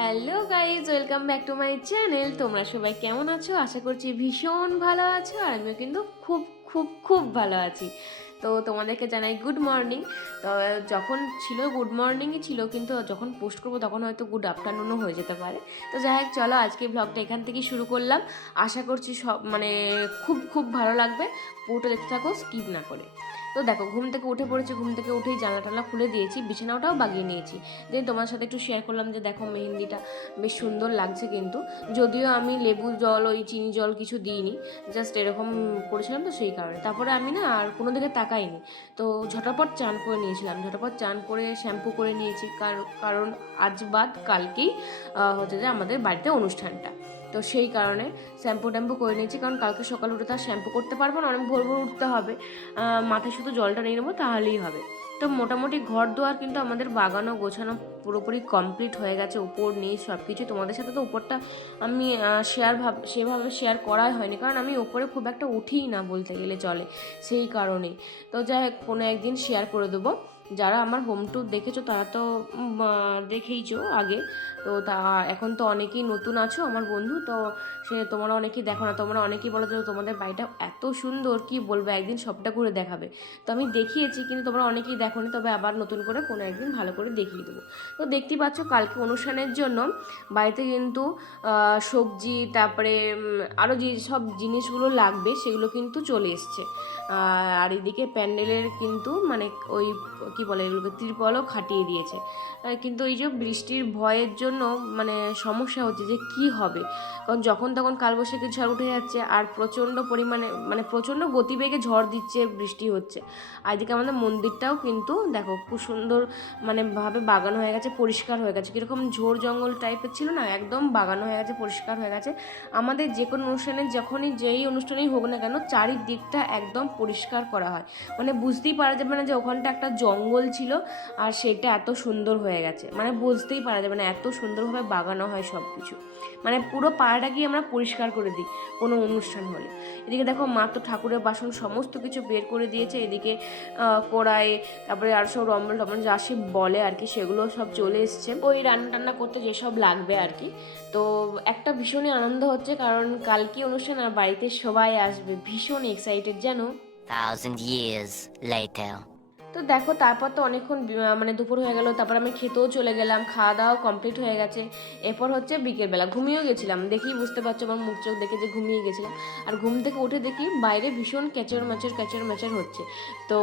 Hello guys, welcome back to my channel. তোমরা সবাই কেমন আছো? আশা করছি ভীষণ ভালো আছো, আর আমিও কিন্তু খুব খুব খুব ভালো আছি। তো তোমাদেরকে জানাই গুড মর্নিং তো যখন ছিল গুড মর্নিংই ছিল, কিন্তু যখন পোস্ট করব তখন হয়তো গুড আফটারনুনও হয়ে যেতে পারে। তো যাই হোক, চলো আজকে ব্লগটা এখান থেকেই শুরু করলাম। আশা করছি সব মানে খুব খুব ভালো লাগবে। পুরোটা দেখতে থাকো স্কিপ না করে। তো দেখো, ঘুম থেকে উঠে পড়েছি, ঘুম থেকে উঠেই জানলা টানলা খুলে দিয়েছি, বিছানাটাও বাগিয়ে নিয়েছি। দেন তোমার সাথে একটু শেয়ার করলাম যে দেখো, মেহেন্দিটা বেশ সুন্দর লাগছে কিন্তু। যদিও আমি লেবু জল, ওই চিনি জল কিছু দিইনি জাস্ট এরকম করেছিলাম তো সেই কারণে। তারপরে আমি না আর কোনো দিকে তাকাইনি। তো ঝটাপট চান করে নিয়েছিলাম, ঝটাপট চান করে শ্যাম্পু করে নিয়েছি, কার- কারণ আজ বাদ কালকেই হচ্ছে যে আমাদের বাড়িতে অনুষ্ঠানটা। তো সেই কারণে শ্যাম্পু ট্যাম্পু করে নিয়েছি, কারণ কালকে সকালে উঠে তার শ্যাম্পু করতে পারব না, অনেক ভোর ভোর উঠতে হবে। মাথায় শুধু জলটা নিয়ে নেব তাহলেই হবে। তো মোটামুটি ঘর দুয়ার কিন্তু আমাদের বাগানো গোছানো পুরোপুরি কমপ্লিট হয়ে গেছে, উপর, নিচ সব কিছু তোমাদের সাথে তো উপরটা আমি শেয়ার ভাব, সেভাবে শেয়ার করাই হয়নি, কারণ আমি উপরে খুব একটা উঠিই না বলতে গেলে চলে, সেই কারণেই। তো যাই হোক, কোনো একদিন শেয়ার করে দেবো। যারা আমার হোম ট্যুর দেখেছ তারা তো দেখেইছো আগে। তো তা, এখন তো অনেকেই নতুন আছো আমার বন্ধু, তো সে তোমরা অনেকেই দেখো না, তোমরা অনেকেই বলো যে তোমাদের বাড়িটা এত সুন্দর, কি বলব, একদিন সবটা ঘুরে দেখাবে। তো আমি দেখিয়েছি, কিন্তু তোমরা অনেকেই দেখোনি, তবে আবার নতুন করে কোনো একদিন ভালো করে দেখিয়ে দেবো। তো দেখতেই পাচ্ছ কালকে অনুষ্ঠানের জন্য বাড়িতে কিন্তু সবজি, তারপরে আরও যে সব জিনিসগুলো লাগবে, সেগুলো কিন্তু চলে এসছে। আর এদিকে প্যান্ডেলের কিন্তু মানে ওই, কি বলে এগুলোকে, ত্রিপলও খাটিয়ে দিয়েছে। কিন্তু এই যে বৃষ্টির ভয়ের জন্য মানে সমস্যা হচ্ছে যে কি হবে? কারণ যখন তখন কালবৈশাখী ঝড় উঠে যাচ্ছে আর প্রচণ্ড পরিমাণে মানে প্রচণ্ড গতিবেগে ঝড় দিচ্ছে, বৃষ্টি হচ্ছে। আর এদিকে আমাদের মন্দিরটাও কিন্তু দেখো খুব সুন্দর মানে ভাবে বাগানো হয়ে গেছে, পরিষ্কার হয়ে গেছে। কীরকম ঝোড় জঙ্গল টাইপের ছিল না, একদম বাগানো হয়ে গেছে, পরিষ্কার হয়ে গেছে। আমাদের যে কোনো অনুষ্ঠানে, যখনই যেই অনুষ্ঠানেই হোক না কেন, চারিদিকটা একদম পরিষ্কার করা হয়। মানে বুঝতেই পারা যাবে না যে ওখানটা একটা জঙ্গল ছিল আর সেটা এত সুন্দর হয়ে গেছে। মানে বুঝতেই পারা যাবে না, এত সুন্দরভাবে বাগানো হয় সব কিছু মানে পুরো পাড়াটাকেই আমরা পরিষ্কার করে দিই কোনো অনুষ্ঠান হলে। এদিকে দেখো মা তো ঠাকুরের বাসন সমস্ত কিছু বের করে দিয়েছে, এদিকে কড়াই, তারপরে আর সব রম্বল টম্বল যা সে বলে আর কি, সেগুলো সব চলে এসছে। ওই রান্না টান্না করতে যেসব লাগবে আর কি। তো একটা ভীষণই আনন্দ হচ্ছে কারণ কালকে অনুষ্ঠান আর বাড়িতে সবাই আসবে, ভীষণ এক্সাইটেড জানো? Thousand years later. তো দেখো, তারপর তো অনেকক্ষণ মানে দুপুর হয়ে গেল, তারপর আমি খেতেও চলে গেলাম খাওয়া দাওয়া কমপ্লিট হয়ে গেছে। এরপর হচ্ছে বিকেলবেলা, ঘুমিয়েও গেছিলাম, দেখি বুঝতে পারছ আমার মুখ চোখ দেখে যে ঘুমিয়ে গেছিলাম। আর ঘুম থেকে উঠে দেখি বাইরে ভীষণ ক্যাচর ম্যাচর ক্যাচর ম্যাচর হচ্ছে। তো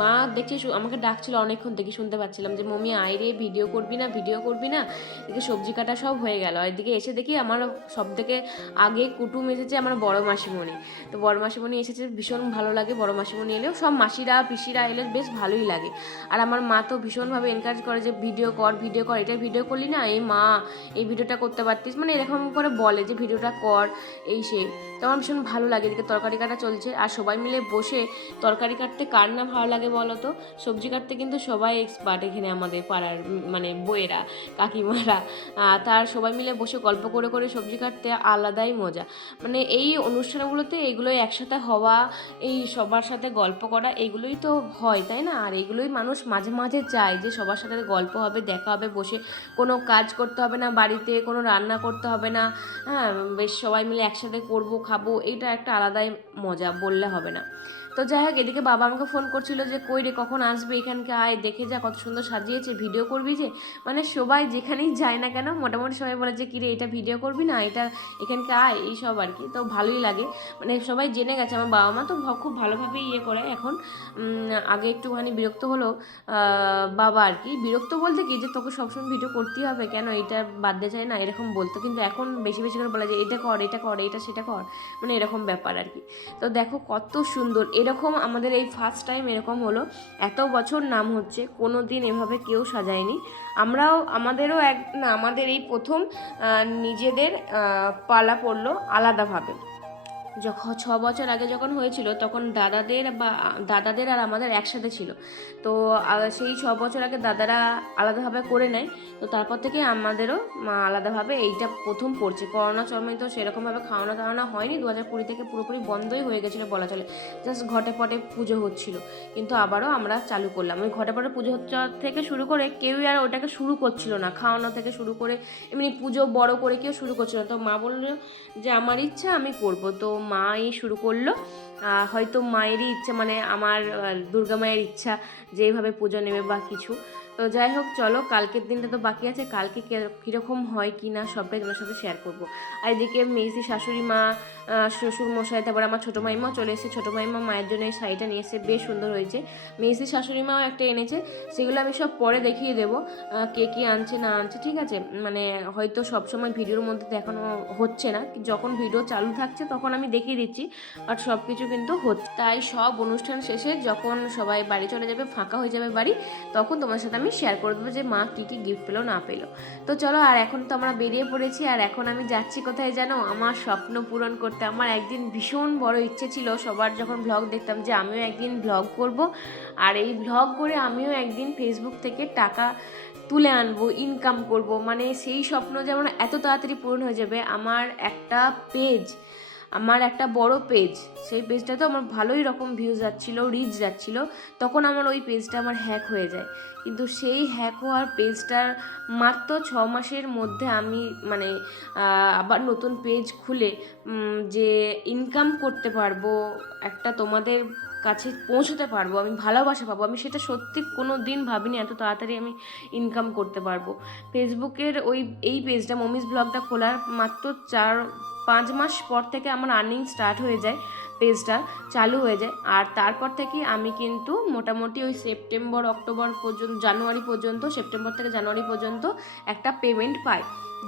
মা দেখছি আমাকে ডাকছিল অনেকক্ষণ থেকে শুনতে পাচ্ছিলাম যে, মম্মি আইরে ভিডিও করবি না, ভিডিও করবি না? এদিকে সবজি কাটা সব হয়ে গেল। এদিকে এসে দেখি আমার সব থেকে আগে কুটুম এসেছে আমার বড় মাসিমণি। তো বড় মাসিমণি এসেছে, ভীষণ ভালো লাগে বড় মাসিমণি এলেও, সব মাসিরা, পিসিরা এলে বেশ ভালোই লাগে। আর আমার মা তো ভীষণভাবে এনকারেজ করে যে, ভিডিও কর ভিডিও কর। এটা ভিডিও করলি না? এই মা, এই ভিডিওটা করতে পারতিস? মানে এরকম করে বলে যে, ভিডিওটা কর। এই তো আমার ভীষণ ভালো লাগে এদিকে তরকারি কাটা চলছে। আর সবাই মিলে বসে তরকারি কাটতে কার না ভালো লাগে বলো তো? সবজি কাটতে কিন্তু সবাই এক্সপার্ট এখানে আমাদের পাড়ার মানে বইয়েরা, কাকিমারা। তার সবাই মিলে বসে গল্প করে করে সবজি কাটতে আলাদাই মজা। মানে এই অনুষ্ঠানগুলোতে এগুলো একসাথে হওয়া, এই সবার সাথে গল্প করা, এগুলোই তো হয়, তাই না? আর এগুলোই মানুষ মাঝে মাঝে চায় যে সবার সাথে গল্প হবে, দেখা হবে, বসে কোনো কাজ করতে হবে না বাড়িতে, কোনো রান্না করতে হবে না। হ্যাঁ বেশ সবাই মিলে একসাথে করব খাব এটা একটা আলাদাই মজা, বললে হবে না। তো যাই হোক, এদিকে বাবা আমাকে ফোন করছিল যে, কই রে, কখন আসবে এখানকে? আয়, দেখে যা কত সুন্দর সাজিয়েছে ভিডিও করবি যে? মানে সবাই যেখানেই যায় না কেন, মোটামুটি সবাই বলে যে কিরে এটা ভিডিও করবি না? এটা এখানকে আয় এই সব আর কি। তো ভালোই লাগে। মানে সবাই জেনে গেছে, আমার বাবা মা তো খুব ভালোভাবেই ইয়ে করে এখন। আগে একটুখানি বিরক্ত হলো বাবা আর কি। বিরক্ত বলতে কি যে, তোকে সবসময় ভিডিও করতেই হবে, কেন এটা বাদ দিয়ে যায় না? এরকম বলতো। কিন্তু এখন বেশি বেশি করে বলে যে, এটা কর এটা কর, এটা, সেটা কর। মানে এরকম ব্যাপার আর কি। তো দেখো কত সুন্দর। এরকম আমাদের এই ফার্স্ট টাইম এরকম হলো। এত বছর নাম হচ্ছে কোনো দিন এভাবে কেউ সাজায়নি। আমরাও, আমাদেরও এক, না, আমাদের এই প্রথম নিজেদের পালা পড়ল আলাদাভাবে। যখন ছ বছর আগে যখন হয়েছিল, তখন দাদাদের বা দাদাদের আর আমাদের একসাথে ছিল। তো সেই ছ বছর আগে দাদারা আলাদাভাবে করে নেয়। তো তারপর থেকে আমাদেরও আলাদাভাবে এইটা প্রথম পড়ছে করোনা সময় তো সেরকমভাবে খাওয়ানো দাওয়ানো হয়নি। দু হাজার কুড়ি থেকে পুরোপুরি বন্ধই হয়ে গেছিল বলা চলে। জাস্ট ঘটে পটে পুজো হচ্ছিল। কিন্তু আবারও আমরা চালু করলাম। ওই ঘটে পটে পুজো হচ্ছে থেকে শুরু করে কেউই আর ওটাকে শুরু করছিল না। খাওয়ানো থেকে শুরু করে, এমনি পুজো বড় করে কেউ শুরু করছিল না। তো মা বলল যে, আমার ইচ্ছা, আমি করব। তো মাই শুরু করল। হয়তো মায়েরই ইচ্ছা মানে আমার দুর্গা মায়ের ইচ্ছা যে এইভাবে পুজো নেবে বা কিছু। তো যাই হোক, চলো, কালকের দিনটা তো বাকি আছে। কালকে কীরকম হয় কি না, সবটাই তোমার সাথে শেয়ার করব। আর এদিকে মেসি শাশুড়ি মা শ্বশুর মশাই তারপর আমার ছোটো মাইমাও চলে এসেছে। ছোটো মাইমা মায়ের জন্য এই শাড়িটা নিয়ে এসে বেশ সুন্দর হয়েছে। মেসি শাশুড়ি মাও একটা এনেছে, সেগুলো আমি সব পরে দেখিয়ে দেবো কে কী আনছে, না আনছে, ঠিক আছে? মানে হয়তো সবসময় ভিডিওর মধ্যে দেখানো হচ্ছে না যখন ভিডিও চালু থাকছে তখন আমি দেখিয়ে দিচ্ছি বাট সব কিছু কিন্তু হচ্ছে। তাই সব অনুষ্ঠান শেষে যখন সবাই বাড়ি চলে যাবে, ফাঁকা হয়ে যাবে বাড়ি, তখন তোমার সাথে আমি শেয়ার করে দেবো যে মা কী কী গিফট পেল, না পেল। তো চলো, আর এখন তো আমরা বেরিয়ে পড়েছি, আর এখন আমি যাচ্ছি কোথায় জানো? আমার স্বপ্ন পূরণ করতে আমার একদিন ভীষণ বড় ইচ্ছে ছিল সবার যখন ব্লগ দেখতাম যে আমিও একদিন ব্লগ করব। আর এই ব্লগ করে আমিও একদিন ফেসবুক থেকে টাকা তুলে আনব ইনকাম করব। মানে সেই স্বপ্ন যেমন এত তাড়াতাড়ি পূরণ হয়ে যাবে, আমার একটা পেজ আমার একটা বড় পেজ সেই পেজটা তো আমার ভালোই রকম ভিউজ যাচ্ছিল রিচ যাচ্ছিল, তখন আমার ওই পেজটা আমার হ্যাক হয়ে যায়। কিন্তু সেই হ্যাক হওয়ার পেজটার মাত্র ছ মাসের মধ্যে আমি মানে আবার নতুন পেজ খুলে যে ইনকাম করতে পারব, একটা তোমাদের কাছে পৌঁছতে পারব, আমি ভালোবাসা পাবো, আমি সেটা সত্যি কোনো দিন ভাবিনি, এত তাড়াতাড়ি আমি ইনকাম করতে পারব। ফেসবুকের ওই, এই পেজটা মমিস ব্লগটা খোলার মাত্র চার, পাঁচ মাস পর থেকে আমার আর্নিং স্টার্ট হয়ে যায় পেজটা চালু হয়ে যায়। আর তারপর থেকে আমি কিন্তু মোটামুটি ওই সেপ্টেম্বর অক্টোবর পর্যন্ত জানুয়ারি পর্যন্ত সেপ্টেম্বর থেকে জানুয়ারি পর্যন্ত একটা পেমেন্ট পাই।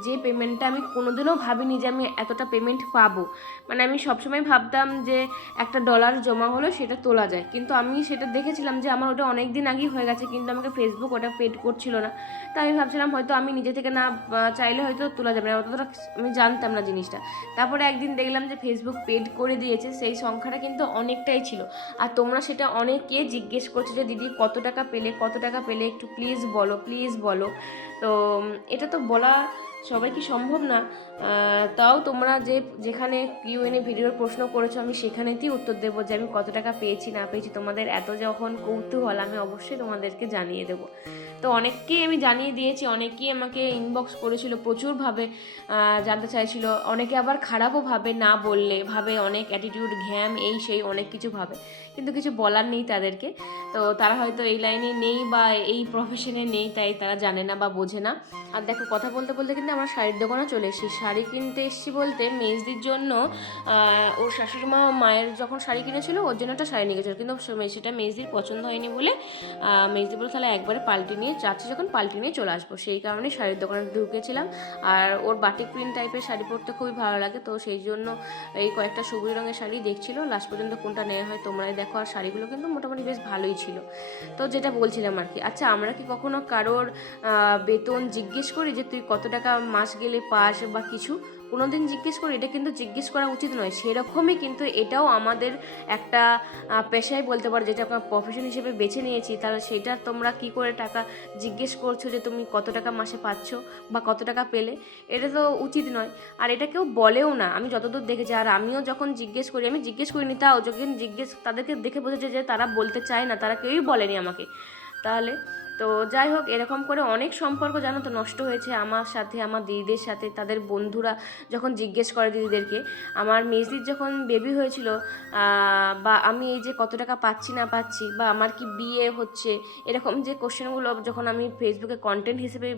যে পেমেন্টটা আমি কোনোদিনও ভাবিনি যে আমি এতটা পেমেন্ট পাবো। মানে আমি সবসময় ভাবতাম যে একটা ডলার জমা হলো সেটা তোলা যায়। কিন্তু আমি সেটা দেখেছিলাম যে আমার ওটা অনেক দিন আগেই হয়ে গেছে, কিন্তু আমাকে ফেসবুক ওটা পেড করছিল না। তাই আমি ভাবছিলাম হয়তো আমি নিজে থেকে না চাইলে হয়তো তোলা যাবে না অতটা আমি জানতাম না জিনিসটা। তারপরে একদিন দেখলাম যে ফেসবুক পেড করে দিয়েছে, সেই সংখ্যাটা কিন্তু অনেকটাই ছিল। আর তোমরা সেটা অনেকে জিজ্ঞেস করছ যে, দিদি, কত টাকা পেলে, কত টাকা পেলে? একটু প্লিজ বলো প্লিজ বলো। তো এটা তো বলা সবাই কি সম্ভব না? তাও তোমরা যে যেখানে কিউএনএ ভিডিওর প্রশ্ন করেছ, আমি সেখানেতেই উত্তর দেবো যে আমি কত টাকা পেয়েছি, না পেয়েছি। তোমাদের এত যখন কৌতূহল, আমি অবশ্যই তোমাদেরকে জানিয়ে দেবো। তো অনেককেই আমি জানিয়ে দিয়েছি, অনেকেই আমাকে ইনবক্স করেছিল প্রচুরভাবে জানতে চাইছিল। অনেকে আবার খারাপও ভাবে না বললে, ভাবে অনেক অ্যাটিটিউড ঘ্যাম, এই, সেই, অনেক কিছু ভাবে। কিন্তু কিছু বলার নেই তাদেরকে। তো তারা হয়তো এই লাইনে নেই বা এই প্রফেশনে নেই, তাই তারা জানে না বা বোঝে না। আর দেখো, কথা বলতে বলতে কিন্তু আমরা শাড়ির দোকানে চলে এসেছি। শাড়ি কিনতে এসেছি বলতে মেজদির জন্য ওর শাশুড়ি মা মায়ের যখন শাড়ি কিনেছিল, ওর জন্য একটা শাড়ি নিয়ে গেছিল। কিন্তু সেটা মেজদির পছন্দ হয়নি বলে মেজদি বলে তাহলে একবারে পাল্টে নিয়ে যাচ্ছে, যখন পাল্টে নিয়ে চলে আসব। সেই কারণে শাড়ির দোকানে ঢুকেছিলাম। আর ওর বাটিক প্রিন্ট টাইপের শাড়ি পরতে খুবই ভালো লাগে। তো সেই জন্য এই কয়েকটা সবুজ রঙের শাড়ি দেখছিল। লাস্ট পর্যন্ত কোনটা নেওয়া হয় তোমরাই দেখো। আর শাড়িগুলো কিন্তু মোটামুটি বেশ ভালোই ছিল। তো যেটা বলছিলাম আর কি আচ্ছা আমরা কি কখনো কারোর বেতন জিজ্ঞেস করি যে তুই কত টাকা মাস গেলে পাস বা কিছু? কোনোদিন জিজ্ঞেস করি, এটা কিন্তু জিজ্ঞেস করা উচিত নয়। সেরকমই কিন্তু এটাও আমাদের একটা পেশাই বলতে পারো, যেটা আমরা প্রফেশন হিসেবে বেছে নিয়েছি, তাহলে সেটা তোমরা কি করে টাকা জিজ্ঞেস করছ যে তুমি কত টাকা মাসে পাচ্ছ বা কত টাকা পেলে? এটা তো উচিত নয়। আর এটা কেউ বলেও না। আমি যতদূর দেখেছি, আর আমিও যখন জিজ্ঞেস করি, আমি জিজ্ঞেস করিনি তাও, যখন জিজ্ঞেস, তাদেরকে দেখে বোঝাচ্ছে যে তারা বলতে চায় না, তারা কেউই বলেনি আমাকে। তাহলে তো যাই হোক, এরকম করে অনেক সম্পর্ক জানো তো নষ্ট হয়েছে আমার সাথে, আমার দিদিদের সাথে, তাদের বন্ধুরা যখন জিজ্ঞেস করে দিদিদেরকে। আমার মেজদির যখন বেবি হয়েছিল বা আমি এই যে কত টাকা পাচ্ছি না পাচ্ছি, বা আমার কি বিয়ে হচ্ছে, এরকম যে কোশ্চেনগুলো যখন আমি ফেসবুকে কন্টেন্ট হিসেবে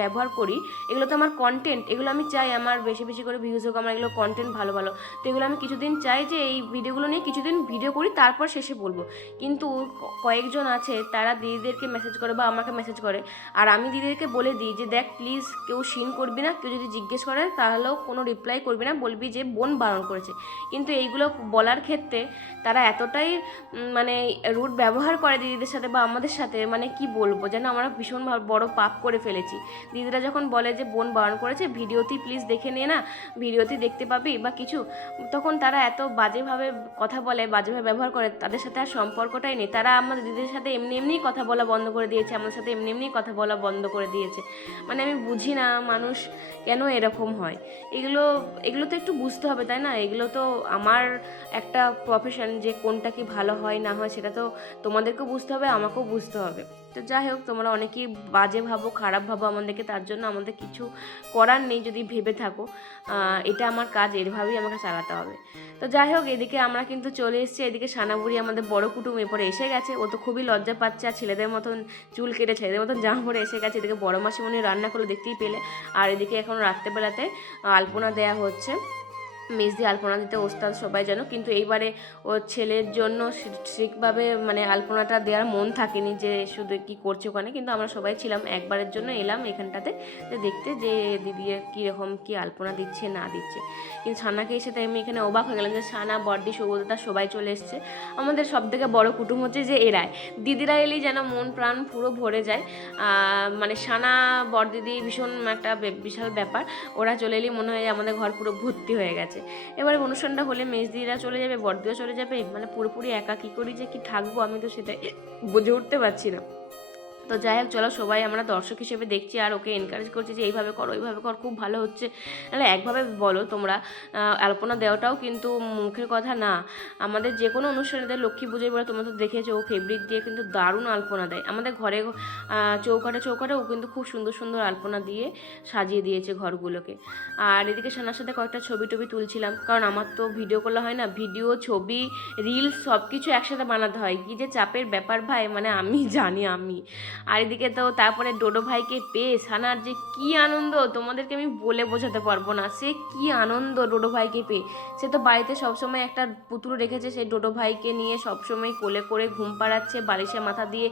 ব্যবহার করি, এগুলো তো আমার কন্টেন্ট এগুলো আমি চাই আমার বেশি বেশি করে ভিউজ হোক, আমার এগুলো কন্টেন্ট ভালো ভালো। তো এগুলো আমি কিছুদিন চাই যে এই ভিডিওগুলো নিয়ে কিছুদিন ভিডিও করি, তারপর শেষে বলব। কিন্তু কয়েকজন আছে, তারা দিদিদেরকে মেসেজ করে বা আমাকে মেসেজ করে। আর আমি দিদিকে বলে দিই যে, দেখ প্লিজ কেউ সিন করবি না, কেউ যদি জিজ্ঞেস করে তাহলেও কোনো রিপ্লাই করবি না, বলবি যে বোন বারণ করেছে। কিন্তু এইগুলো বলার ক্ষেত্রে তারা এতটাই মানে রুট ব্যবহার করে দিদিদের সাথে বা আমাদের সাথে মানে কি বলব, যেন আমরা ভীষণ বড় পাপ করে ফেলেছি। দিদিরা যখন বলে যে বোন বারণ করেছে, ভিডিওতেই প্লিজ দেখে নে না, ভিডিওতেই দেখতে পাবি বা কিছু, তখন তারা এত বাজেভাবে কথা বলে, বাজেভাবে ব্যবহার করে, তাদের সাথে আর সম্পর্কটাই নেই। তারা আমাদের দিদিদের সাথে এমনি এমনিই কথা বলা বন্ধ করে দিয়েছে। আমাদের সাথে এমনি এমনি কথা বলা বন্ধ করে দিয়েছে। মানে আমি বুঝি না মানুষ কেন এরকম হয়। এগুলো এগুলো তো একটু বুঝতে হবে, তাই না? এগুলো তো আমার একটা প্রফেশন যে কোনটা কি ভালো হয়, না হয়, সেটা তো তোমাদেরকেও বুঝতে হবে, আমাকেও বুঝতে হবে। তো যাই হোক, তোমরা অনেকেই বাজে ভাবো, খারাপ ভাবো আমাদেরকে, তার জন্য আমাদের কিছু করার নেই যদি ভেবে থাকো। এটা আমার কাজ এরভাবেই আমাকে চালাতে হবে। তো যাই হোক, এদিকে আমরা কিন্তু চলে এসেছি, এদিকে সানাবুড়ি আমাদের বড় কুটুম এরপরে এসে গেছে। ও তো খুবই লজ্জা পাচ্ছে, আর ছেলেদের মতন চুল কেটে, ছেলেদের মতন জামা পরে এসে গেছে। এদিকে বড় মাসিমণি রান্না করলে, দেখতেই পেলে। আর এদিকে এখন রাত্রেবেলাতে আলপনা দেয়া হচ্ছে। মেজদি আলপনা দিতে ওস্তাদ সবাই যেন, কিন্তু এইবারে ওর ছেলের জন্য ঠিকভাবে মানে আলপনাটা দেওয়ার মন থাকেনি যে শুধু কি করছে ওখানে, কিন্তু আমরা সবাই ছিলাম একবারের জন্য এলাম এখানটাতে, যে দেখতে যে দিদি কীরকম কি আলপনা দিচ্ছে না দিচ্ছে। কিন্তু সানাকে এসে তাই আমি এখানে অবাক হয়ে গেলাম যে সানা, বর্দি সৌগতা সবাই চলে এসছে। আমাদের সব থেকে বড়ো কুটুম হচ্ছে যে এরাই। দিদিরা এলেই যেন মন প্রাণ পুরো ভরে যায়। মানে সানা বড় দিদি ভীষণ একটা বিশাল ব্যাপার। ওরা চলে এলেই মনে হয় আমাদের ঘর পুরো ভর্তি হয়ে গেছে। এবারে অনুষ্ঠানটা হলে মেজদিরা চলে যাবে বর্দিও চলে যাবে মানে পুরোপুরি একা কী করি যে কি থাকব আমি তো সেটা বুঝে উঠতে পারছি না। তো যাই হোক চলো সবাই আমরা দর্শক হিসেবে দেখছি আর ওকে এনকারেজ করছি যে এইভাবে করো এইভাবে কর খুব ভালো হচ্ছে। তাহলে একভাবে বলো তোমরা আলপনা দেওয়াটাও কিন্তু মুখের কথা না। আমাদের যে কোনো অনুষ্ঠানে দেয় লক্ষ্মী পুজোর বলে তোমরা তো দেখেছ ও ফেব্রিক দিয়ে কিন্তু দারুণ আলপনা দেয়। আমাদের ঘরে আহ, চৌকাঠে চৌকাঠে ও কিন্তু খুব সুন্দর সুন্দর আলপনা দিয়ে সাজিয়ে দিয়েছে ঘরগুলোকে। আর এদিকে সানার সাথে কয়েকটা ছবি টবি তুলছিলাম কারণ আমার তো ভিডিও করলে হয় না ভিডিও ছবি রিলস সব কিছু একসাথে বানাতে হয়। কি যে চাপের ব্যাপার ভাই মানে আমি জানি আমি। আর এদিকে তো তারপরে ডোডো ভাইকে পেয়ে সানার যে কি আনন্দ, তোমাদেরকে আমি বলে বোঝাতে পারব না। সে কি আনন্দ ডোডো ভাইকে পেয়ে। সে তো বাড়িতে সবসময় একটা পুতুল রেখেছে সেই ডোডো ভাইকে নিয়ে সবসময় কোলে করে ঘুম পাড়াচ্ছে, বালিশে মাথা দিয়ে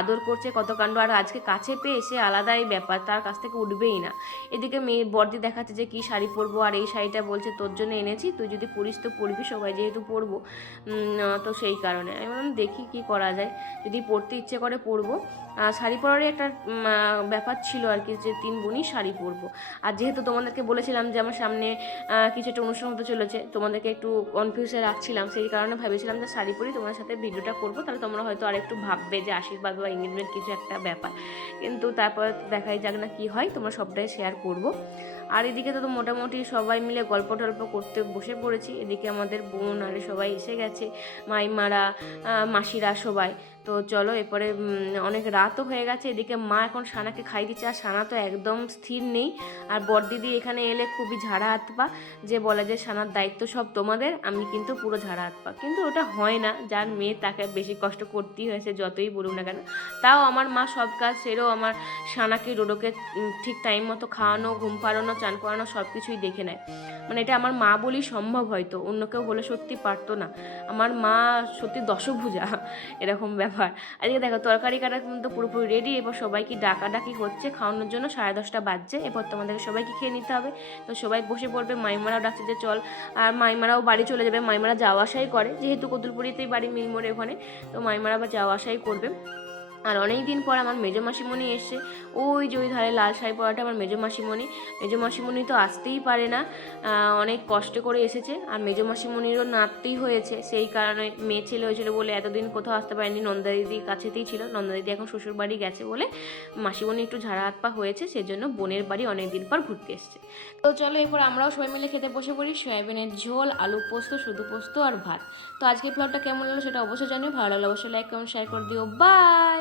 আদর করছে কত কাণ্ড। আর আজকে কাছে পেয়ে সে আলাদাই ব্যাপার, তার কাছ থেকে উঠবেই না। এদিকে মেয়ে বর্দি দেখাচ্ছে যে কি শাড়ি পরবো, আর এই শাড়িটা বলছে, তোর জন্য এনেছি, তুই যদি পরিস তো পরবি, সবাই যেহেতু পরবো। তো সেই কারণে। আমি দেখি কি করা যায়। যদি পরতে ইচ্ছে করে পরবো। শাড়ি পরারই একটা ব্যাপার ছিল আর কি, যে তিন বোনই শাড়ি পরবো। আর যেহেতু তোমাদেরকে বলেছিলাম যে আমার সামনে কিছু একটা অনুষ্ঠান হতে চলেছে, তোমাদেরকে একটু কনফিউজে রাখছিলাম, সেই কারণে ভেবেছিলাম যে শাড়ি পরি তোমার সাথে ভিডিওটা করব। তাহলে তোমরা হয়তো আর একটু ভাববে যে আশীর্বাদ বা এঙ্গেজমেন্ট কিছু একটা ব্যাপার। কিন্তু তারপর দেখাই যাক না কি হয়, তোমরা সবটাই শেয়ার করব। আর এদিকে তো মোটামুটি সবাই মিলে গল্প টল্প করতে বসে পড়েছি। এদিকে আমাদের বোন আর সবাই এসে গেছে, মাইমারা মাসিরা সবাই। তো চলো এরপরে অনেক রাতও হয়ে গেছে, এদিকে মা এখন সানাকে খাই দিচ্ছে, আর সানা তো একদম স্থির নেই। আর বড়দিদি এখানে এলে খুবই ঝাড়া হাত পা যে বলে যে সানার দায়িত্ব সব তোমাদের, আমি কিন্তু পুরো ঝাড়া হাত পা কিন্তু ওটা হয় না, যার মেয়ে তাকে বেশি কষ্ট করতেই হয়েছে যতই বলুক না কেন। তাও আমার মা সব কাজ সেরেও আমার সানাকে, রোডোকে ঠিক টাইম মতো খাওয়ানো, ঘুম পাড়ানো, চান করানো, সব কিছুই দেখে নেয়। মানে এটা আমার মা বলেই সম্ভব হয়তো, অন্য কেউ হলে সত্যি পারতো না। আমার মা সত্যি দশভুজা, এরকম ব্যাপার। আজকে দেখো, তরকারি কাটা কিন্তু পুরোপুরি রেডি এবার সবাইকে ডাকাডাকি হচ্ছে, খাওয়ানোর জন্য সাড়ে দশটা বাজছে। এরপর তোমাদেরকে সবাইকে খেয়ে নিতে হবে। তো সবাই বসে পড়বে, মাইমারাও ডাকছে যে চল, আর মাইমারাও বাড়ি চলে যাবে, মাইমারা যাওয়া আসাই করে। যেহেতু কদুলপুরিতেই বাড়ি মিলমোড়ে ওখানে, তো মাইমারা আবার যাওয়া আসাই করবে। আর অনেক দিন পর আমার মেজো মাসিমণি এসছে ওই যে ওই ধারে লাল শাড়ি পরাটা আমার মেজো মাসিমণি। মেজো মাসিমণি তো আসতেই পারে না অনেক কষ্ট করে এসেছে। আর মেজো মাসিমণিরও নাততেই হয়েছে, সেই কারণে মেয়ে ছেলে হয়েছিল বলে এতদিন কোথাও আসতে পারেনি। নন্দা দিদির কাছেতেই ছিল, নন্দা দিদি এখন শ্বশুর বাড়ি গেছে বলে মাসিমণি একটু ঝাড়া হাত পা হয়েছে, সেজন্য বোনের বাড়ি অনেক দিন পর ঘুরতে এসছে। তো চলো এরপর আমরাও সবাই মিলে খেতে বসে পড়ি, সয়াবিনের ঝোল, আলু পোস্ত, শুধু পোস্ত আর ভাত। তো আজকের প্লটটা কেমন লাগল সেটা অবশ্যই জানিও, ভালো লাগলে অবশ্যই লাইক কমেন্ট শেয়ার করে দিও। বাই